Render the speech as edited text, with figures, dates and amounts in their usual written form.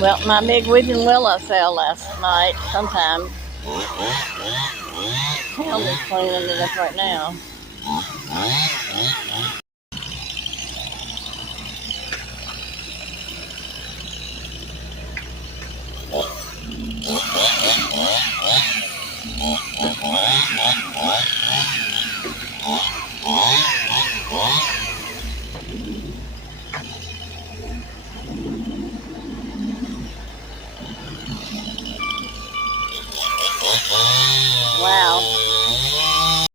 Well, my big weeping willow fell last night sometime. Hound is cleaning it up right now.